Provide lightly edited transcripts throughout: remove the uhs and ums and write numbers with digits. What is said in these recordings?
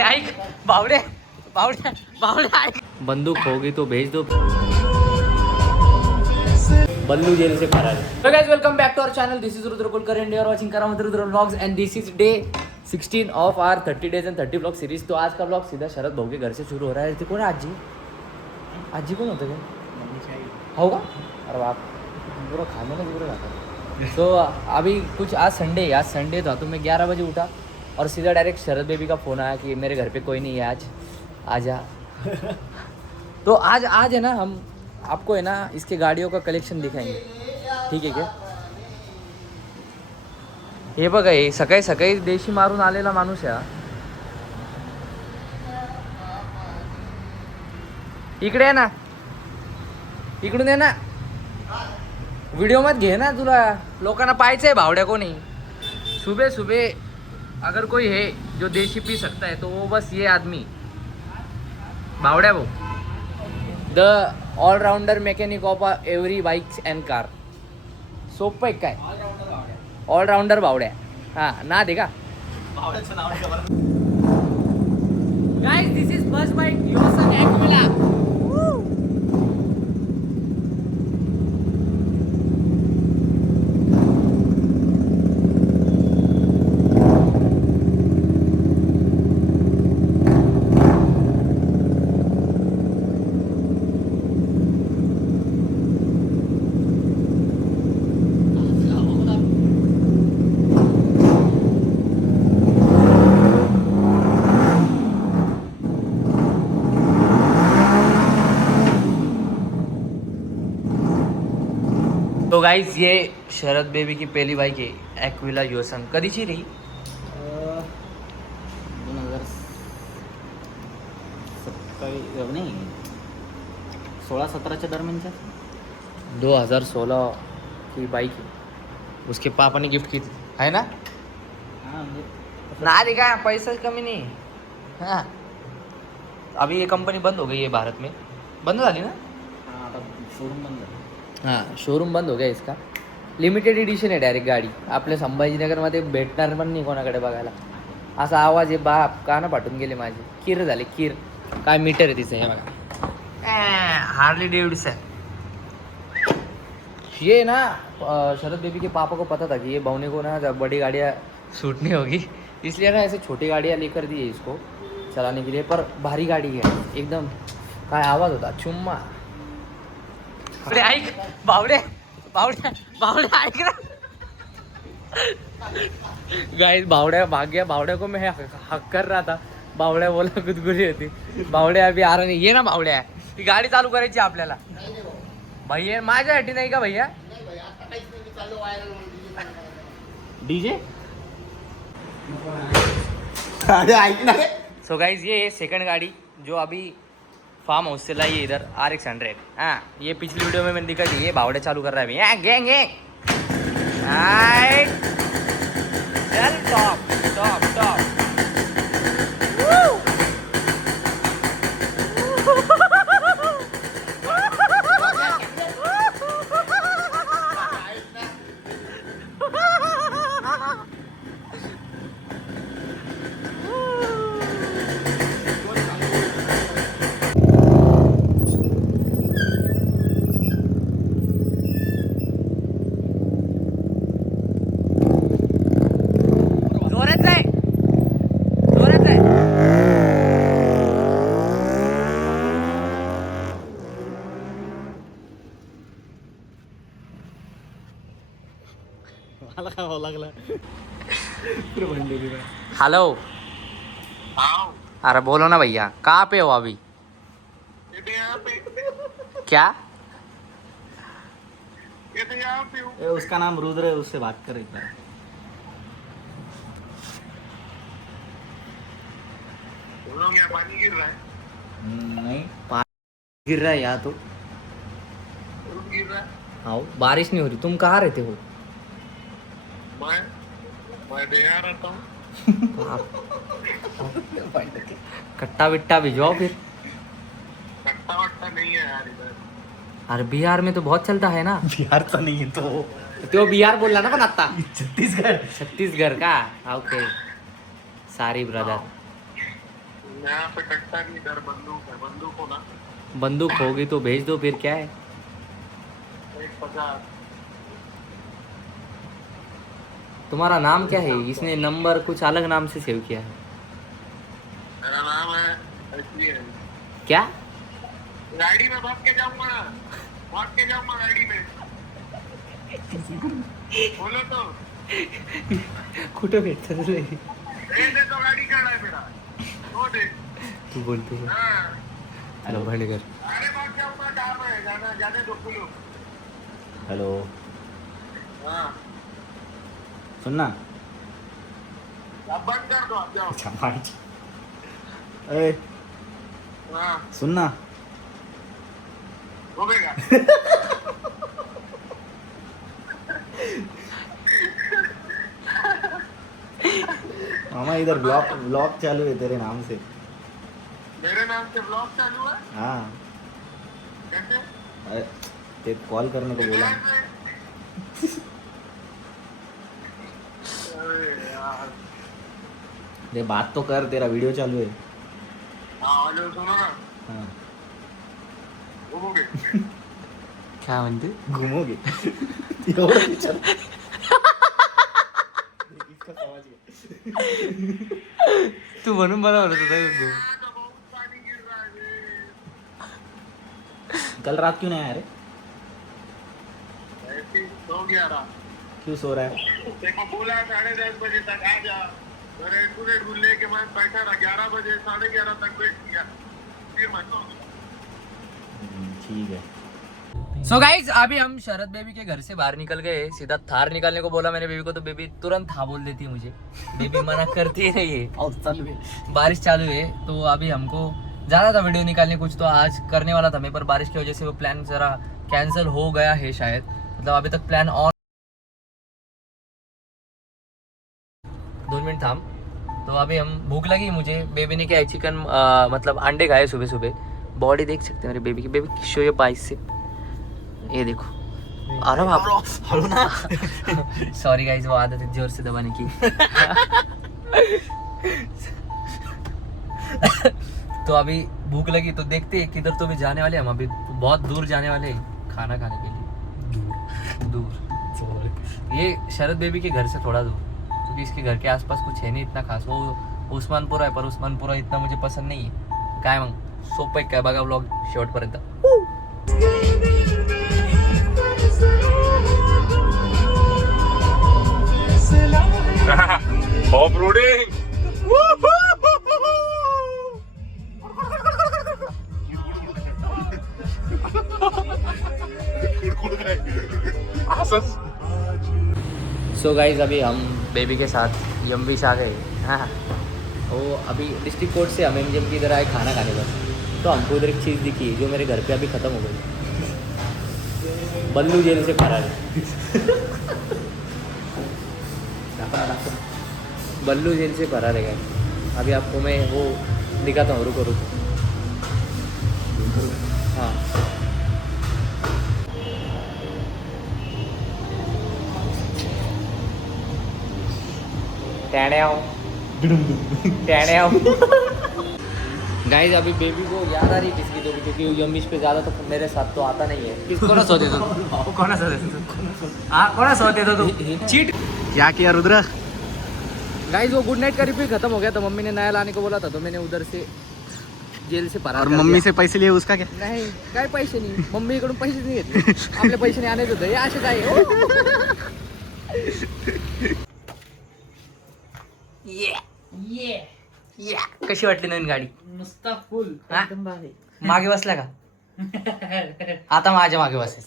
ऐक बावडे बावडे बावडे ऐक बंदूक होगी तो भेज दो बल्लू जेल से फरार है। Guys welcome back to our channel, this is Rudra Kulkar and you are watching Karamat Rudra vlogs and this is day 16 of our 30 days and 30 vlog series. तो आज का व्लॉग सीधा शरद भाऊ के घर से शुरू हो रहा है। ते कोण आहे आजी? आजी कोण होतं काय? हो का? अरे बाप, पूरा खाने में पूरा जाता। तो अभी कुछ आज संडे था तो मैं 11 बजे उठा और सीधा डायरेक्ट शरद बेबी का फ़ोन आया कि मेरे घर पे कोई नहीं है आज, आजा। तो आज है ना, हम आपको है ना इसके गाड़ियों का कलेक्शन दिखाएंगे, ठीक है क्या? हे बघा, हे सकाळी सकाळी देशी मारून आलेला माणूस आहे हा. इकडे आहे ना, इकडून आहे ना, व्हिडिओ मध्ये घे ना, तुला लोकांना पाहायचंय भावड्या कोणी. सुबह सुबह अगर कोई है जो देशी पी सकता है तो वो बस ये आदमी भावड्या भाऊ, the allrounder mechanic of every bikes and car. सोपं आहे काय? ऑलराउंडर भावड्या. हा ना दे का भावड्याचं नाव. गाइस दिस इज बस बाइक योसन ॲक्विला. तो गाइज ये शरद बेबी की पहली बाइक है, ॲक्विला योसन. कधीची रही? 2027 नाही, 16-17च्या दरम्यानच्या. 2016 की बाइक है, उसके पापा ने गिफ्ट की थी, है ना? हां म्हणजे ना रे का, पैसा कमी नहीं. हाँ, अभी ये कंपनी बंद हो गई है भारत में, बंद झाली ना? हां आता शोरूम बंद झालं. हाँ, शोरूम बंद हो गया इसका. लिमिटेड एडिशन आहे डायरेक्ट गाडी. आपल्या संभाजीनगरमध्ये भेटणार पण नाही कोणाकडे बघायला. असा आवाज आहे बाप, कानं पाठवून गेले माझे. किर झाले किर. काय मीटर आहे तिचं हे बघा, हार्ली डेविडसन. ये ना शरद बेबी के पापा को पता था कि ये बौने को ना जब बड़ी गाड़ियाँ सूट नहीं होगी, इसलिए ना ऐसे छोटी गाड़ियाँ लेकर दी है इसको चलाने के लिए. पर भारी गाड़ी है एकदम. काय आवाज होता, चुम्मा. ऐक बावडे बावड्या बावड्या ऐक ना. गाइस बावड्या भाग गया. बावड्या को मैं हक कर रहा था, बावड्या बोला गुदगुदी होती. बावड्या अभी आ रहा नहीं. ये ना बावड्या, ही गाडी चालू करायची आपल्याला. भैया माझ्यासाठी नाही का भैया? डीजे अरे ऐक ना रे. सो गाइज ये सेकंड गाड़ी जो अभी फार्म हाउस से लाई है इधर, RX 100. हाँ, ये पिछली वीडियो में मैंने दिखा थी. ये भावड़े चालू कर रहा है भैया. गैंग चल टॉप टॉप टॉप. जोरात आहे, जोरात आहे. मला खावा लागला. हेलो, अरे बोलो ना भैया, कहाँ पे हो अभी? क्या? ए, उसका नाम रुद्र है, उससे बात कर एक बार. पानी गिर रहा है. नहीं गिर रहा है यहाँ तो. गिर रहा है. हाँ, बारिश नहीं हो रही. तुम कहाँ रहते हो? मैं दया रहता हूँ. कट्टा बिट्टा भिजवाओ फिर. कट्टा वट्टा नहीं है यार इधर. अरे बिहार में तो बहुत चलता है ना. बिहारचा नाही तो. तो बिहार बोलला ना पण आता. छत्तीसगड. छत्तीसगड का? Okay, sorry brother. यहाँ पे कट्टा नहीं, इधर बंदूक है। बंदूक हो ना, बंदूक होगी तो भेज दो, फिर क्या है। 150। तुम्हारा नाम क्या है? इसने नंबर कुछ अलग नाम से सेव किया है। मेरा नाम है SBN। क्या? गाड़ी में भाग के जाऊंगा ना, भाग के जाऊंगा गाड़ी में। बोलो तो। कुठे भेटत दे तो, गाड़ी खड़ा है मेरा, वो दे। तू बोलते है हाँ। हेलो भांडेकर। अरे भाग जाऊंगा, काम है, जाना जाने दो बोलो। हेलो हाँ, सुनना। अब बंद कर दो, आप जाओ। अरे हाँ, सुनना। हो गया। मामा इधर ब्लॉग ब्लॉग चालू है तेरे नाम से। मेरे नाम से ब्लॉग चालू है? हाँ कैसे? अरे ते कॉल करने को बोला। अरे यार। ये बात तो कर, तेरा वीडियो चालू है। हाँ, हेलो, सुनो ना, हाँ घूमोगे? क्या म्हणते? घूमोगे एवढं विचार. इसका समझ गया. तू म्हणून मला म्हणत होता यहाँ तो बहुत पानी गिर रहा है रे। कल रात क्यों नहीं आया रे? ऐसे ही सो गया रहा। क्यों सो रहा है? देखो बोला 10:30 बजे तक आ जा, तो रेड बुल लेके मैं बैठा रहा। 11 बजे 11:30 तक बैठ गया, फिर मैं सो गया। ठीक है. सो गाइज अभी हम शरद बेबी के घर से बाहर निकल गए, सीधा थार निकालने को बोला मैंने बेबी को, तो बेबी तुरंत हाँ बोल देती है मुझे। बेबी मना करती है नहीं है। और चल बे. बारिश चालू है तो अभी हमको जाना था वीडियो निकालने, कुछ तो आज करने वाला था मैं, पर बारिश की वजह से वो प्लान जरा कैंसिल हो गया है शायद। मतलब अभी तक प्लान ऑन। 2 मिनट थाम। तो अभी हम भूख लगी मुझे, बेबी ने क्या है चिकन मतलब अंडे खाए सुबह सुबह। बॉडी देख सकते हैं मेरे बेबी की। बेबी शो ये 22 से ये देखो। अरे बाप हेलो ना. सॉरी गाइस, वो आदत है जोर से दबाने की। तो अभी भूख लगी तो देखते हैं किधर तो भी जाने वाले हम। अभी बहुत दूर जाने वाले हैं खाना खाने के लिए। दूर ये शरद बेबी के घर से थोड़ा दूर, क्योंकि इसके घर के आसपास कुछ है नहीं इतना खास। वो उस्मानपुरा है, पर उस्मानपुरा इतना मुझे पसंद नहीं है। काय मग सोपं आहे काय बघा व्लॉग शेवटपर्यंत. Off roading. सो गाइज अभी हम बेबी के साथ यम्बी से आ गए। हाँ वो अभी डिस्ट्रिक्ट कोर्ट से हम MGM की इधर आए खाना खाने पर। तो हमको उधर एक चीज़ दिखी जो मेरे घर पे अभी ख़त्म हो गई। बल्लू जेल से फरार है। बल्लू जेल से फरार है guys। अभी आपको मैं वो दिखाता हूँ, रुको रुको। हाँ गाइस अभी बेबी को याद आ रही किसकी तो, क्योंकि यम्मीश पे ज़्यादा तो मेरे साथ तो आता नहीं है। किसको ना सो देता तू? कौन सो देता तू? हाँ कौन सो देता तू? चीट क्या किया रुद्र? गाइस वो गुड नाइट का रिव्यू खत्म हो गया, तो मम्मी ने नया लाने को बोला था, तो मैंने उधर से जेल से फरार और कर मम्मी दिया। से पैसे लिए उसका क्या? नाही काय पैसे नाही, मम्मीकडून पैसे नाही घेतले, आपले पैसे नाही आणायचे होते, हे असेच आहे. कशी वाटली नवीन गाडी? नुसता फुल हा? एकदम भारी. मागे बसला का? आता माझ्या मागे बसेल.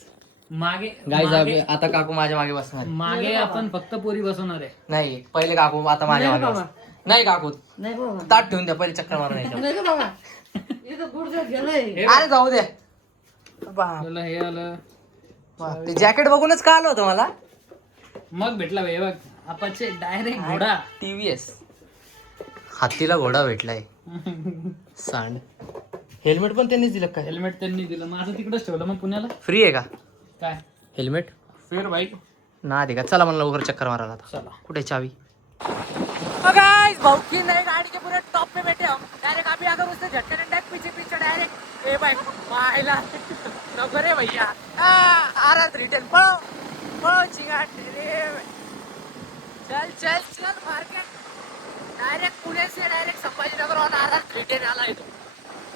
मागे गाईज मागे- आता काकू माझ्या मागे बसणार. मागे आपण फक्त पोरी बसवणार आहे. नाही पहिले काकू, आता माझ्या नाही मागे बाबा. बस. नाही काकू नाही बाबा. ताट ठेवून द्या, पहिले चक्कर मारून यायचं. नाही बाबा. इथं गुडघा गेलंय. अरे जाऊ द्या. बाप. तुला हे आलं ते जॅकेट बघूनच का आलं होतं मला. मग भेटला भाई बघ. आपाचे डायरेक्ट घोडा. TVS हत्तीला घोडा भेटलाय. सांड. हेल्मेट पण त्यांनीच दिलं काय? हेल्मेट त्यांनी दिलं, माझं तिकडच ठेवलं मग पुण्याला. फ्री आहे का काय हेल्मेट? फेर बाईक. ना दे का? चला मला लवकर चक्कर मारायला आता. चला. कुठे चावी? गाइस भाऊ की नई गाड़ी के पूरे टॉप पे बैठे हम। डायरेक्ट अभी नुसतं झटके डायरेक्ट पीछे पीछे डायरेक्ट ए बाय पाहायला नको रे भैया आरात रिटर्न पळो पळो चिंगाट रे चल चल चल मार्केट डायरेक्ट पुणे से डायरेक्ट संभाजीनगर और आरात रिटर्न आला इथं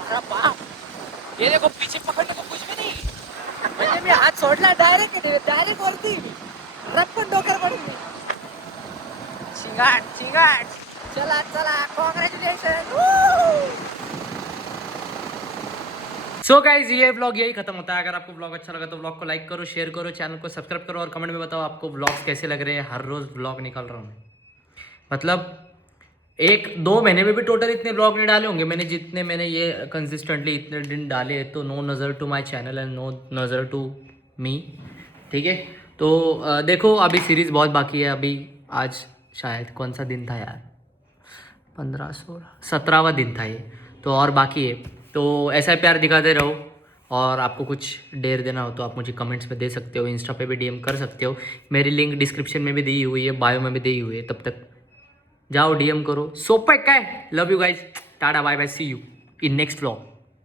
अरे बाप ये देखो पीछे पकडने को कुछ भी नहीं म्हणजे मी हात सोडला डायरेक्ट वरती रप्पन डोक्यावर पडून मी चिंगाट चिंगाट चला चला कॉन्ग्रेचुलेशन सो गाइस ये व्लॉग यही खत्म होता है। अगर आपको व्लॉग अच्छा लगा तो व्लॉग को लाइक करो, शेयर करो, चैनल को सब्सक्राइब करो और कमेंट में बताओ आपको व्लॉग्स कैसे लग रहे हैं। हर रोज व्लॉग निकाल रहा हूँ मैं, मतलब 1-2 महीने में भी टोटल इतने व्लॉग नहीं डाले होंगे मैंने जितने मैंने ये कंसिस्टेंटली इतने दिन डाले। तो नो नज़र to my channel and no नज़र टू मी, ठीक है। तो देखो अभी सीरीज़ बहुत बाकी है। अभी आज शायद कौन सा दिन था यार, 15-16-17वां दिन था ये, तो और बाकी है। तो ऐसा प्यार दिखाते रहो और आपको कुछ डेयर देना हो तो आप मुझे कमेंट्स में दे सकते हो, इंस्टा पे भी डीएम कर सकते हो। मेरी लिंक डिस्क्रिप्शन में भी दी हुई है, बायो में भी दी हुई है। तब तक जाओ डीएम करो, सोपं आहे काय। Love you guys, tata bye bye, see you in next vlog.